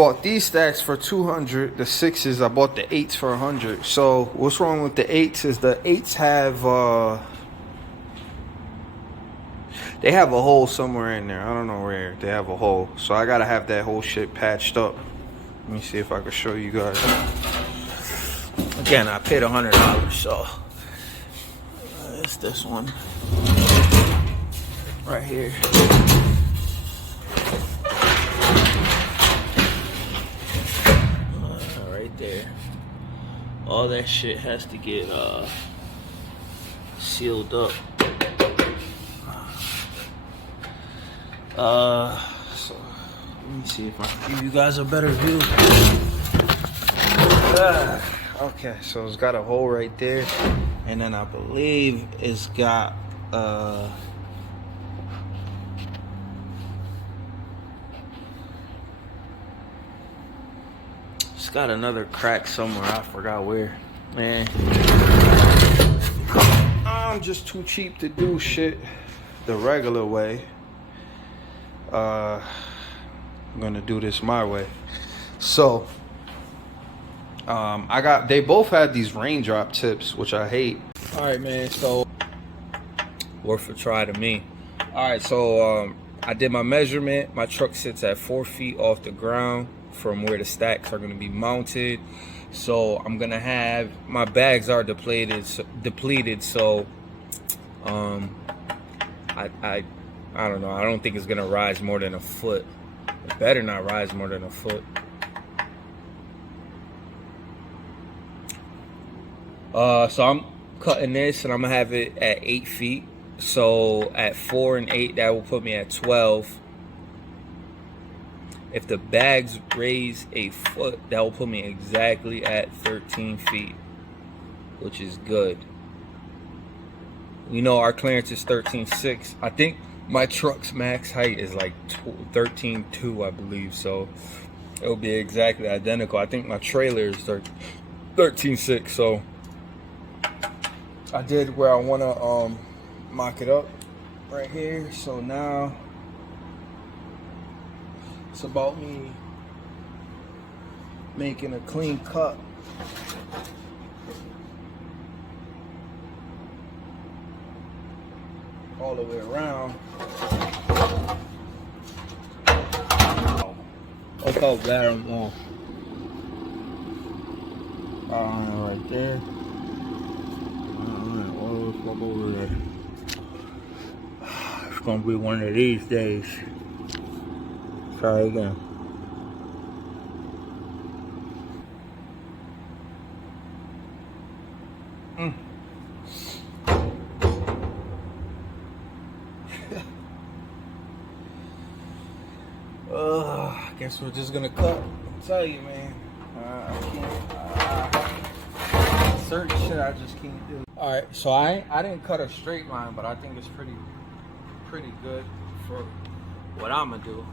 bought these stacks for 200. The 6s, I bought the 8s for 100. So what's wrong with the 8s is the 8s have they have a hole somewhere in there. I don't know where. They have a hole. So I gotta have that whole shit patched up. Let me see if I can show you guys. Again, I paid $100, so it's this one right here. Right there. All that shit has to get sealed up. So let me see if I can give you guys a better view. Okay, so it's got a hole right there, and then I believe it's got it's got another crack somewhere. I forgot where. Man, I'm just too cheap to do shit the regular way. I'm gonna do this my way. So they both had these raindrop tips, which I hate. All right, man, so worth a try to me. All right, so I did my measurement. My truck sits at 4 feet off the ground from where the stacks are going to be mounted. So I'm gonna have, my bags are depleted, so I don't know, I don't think it's gonna rise more than a foot. It better not rise more than a foot. So I'm cutting this and I'm gonna have it at 8 feet. So at 4 and 8, that will put me at 12. If the bags raise a foot, that will put me exactly at 13 feet, which is good. You know, our clearance is 13.6. I think my truck's max height is like 13.2, I believe. So it'll be exactly identical. I think my trailer is 13.6. So I did where I want to mock it up right here. So now it's about me making a clean cut. All the way around. Look how bad I'm going. Right there. Alright, all the fuck over there. It's gonna be one of these days. Try again. I guess we're just gonna cut. I'll tell you, man. I can't. Certain shit I just can't do. All right, so I didn't cut a straight line, but I think it's pretty good for what I'm gonna do.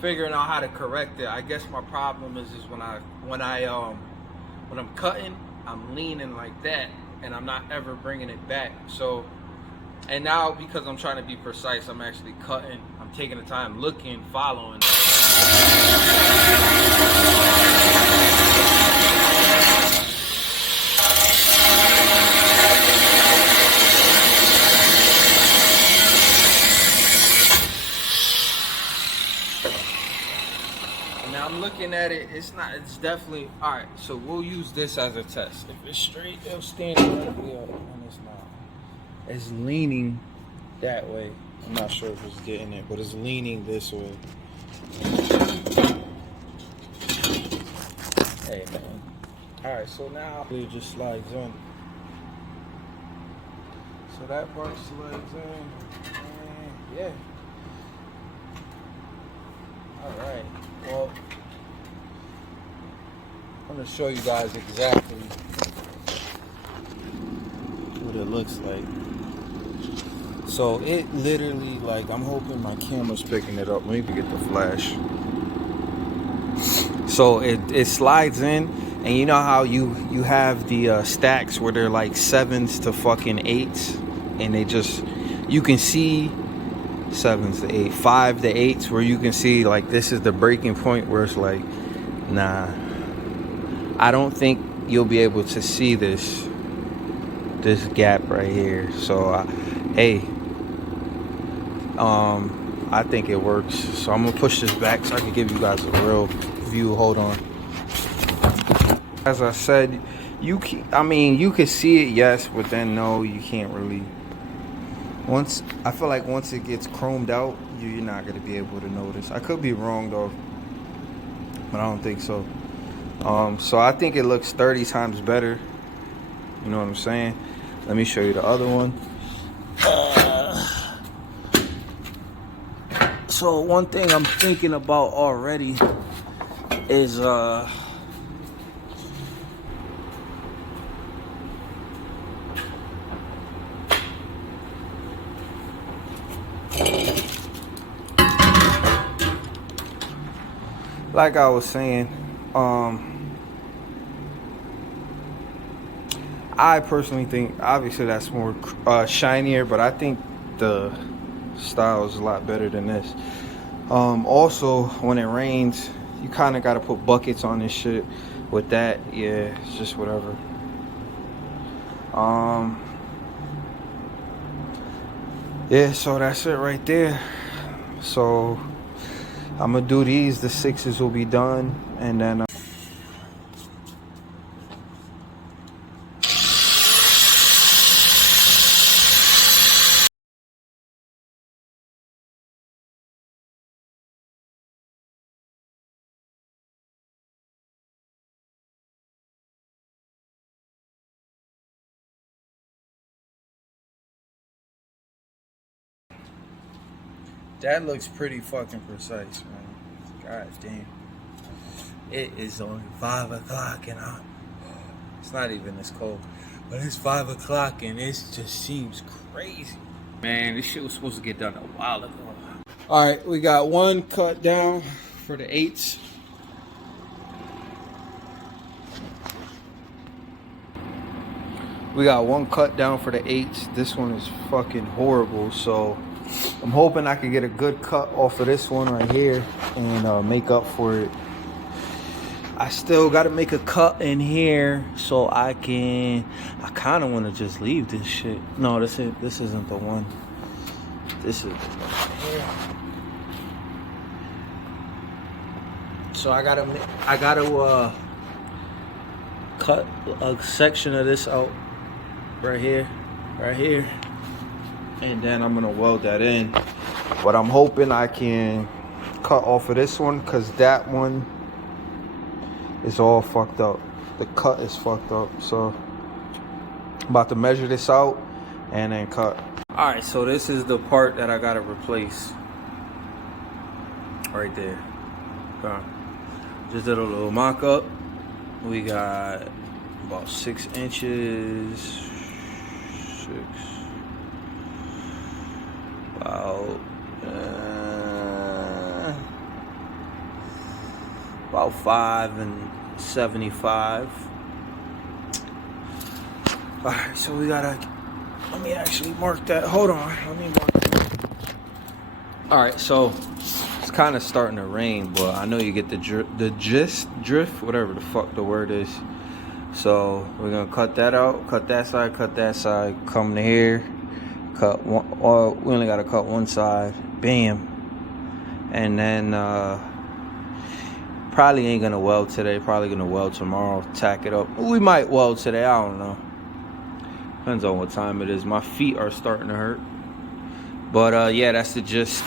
Figuring out how to correct it. I guess my problem is when I'm cutting, I'm leaning like that, and I'm not ever bringing it back. So, and now because I'm trying to be precise, I'm actually cutting. I'm taking the time, looking, following. Now I'm looking at it. It's definitely all right. So we'll use this as a test. If it's straight, it'll stand directly up, and it's not. It's leaning that way. I'm not sure if it's getting it, but it's leaning this way. Hey, man. Alright, so now it just slides in. So that part slides in. And yeah. Alright. Well, I'm going to show you guys exactly what it looks like. So it literally, like, I'm hoping my camera's picking it up. Let me get the flash. So it slides in, and you know how you have the stacks where they're like 7s to fucking 8s, and they just, you can see 7's the 8. 5 the 8's where you can see like this is the breaking point where it's like, nah, I don't think you'll be able to see this gap right here. So hey, I think it works. So I'm gonna push this back so I can give you guys a real view. Hold on. As I said, you can see it, yes, but then no, you can't really. I feel like once it gets chromed out, you're not gonna be able to notice. I could be wrong though, but I don't think so. So I think it looks 30 times better. You know what I'm saying? Let me show you the other one. So one thing I'm thinking about already is like I was saying, I personally think obviously that's more shinier, but I think the style is a lot better than this. Also, when it rains, you kind of got to put buckets on this shit. With that, yeah, it's just whatever. Yeah, so that's it right there. So I'm gonna do these. The 6's will be done, and then that looks pretty fucking precise, man. God damn. It is only 5 o'clock and it's not even this cold. But it's 5 o'clock and it just seems crazy. Man, this shit was supposed to get done a while ago. Alright, we got one cut down for the 8's. We got one cut down for the 8's. This one is fucking horrible, so I'm hoping I can get a good cut off of this one right here and make up for it. I still got to make a cut in here so I kind of want to just leave this shit. No, this isn't the one. This is the one here. So I gotta cut a section of this out right here, and then I'm gonna weld that in. But I'm hoping I can cut off of this one because that one is all fucked up. The cut is fucked up. So I'm about to measure this out and then cut. All right, so this is the part that I gotta replace right there. Just did a little mock-up. We got about 6 inches. About 5 and 75. All right, so we gotta. Let me actually mark that. Hold on. Let me mark that. All right, so it's kind of starting to rain, but I know you get the drift, whatever the fuck the word is. So we're gonna cut that out, cut that side, come to here, cut one, or we only gotta cut one side, bam. And then probably ain't gonna weld today, probably gonna weld tomorrow, tack it up. We might weld today, I don't know. Depends on what time it is. My feet are starting to hurt. But yeah, that's the gist.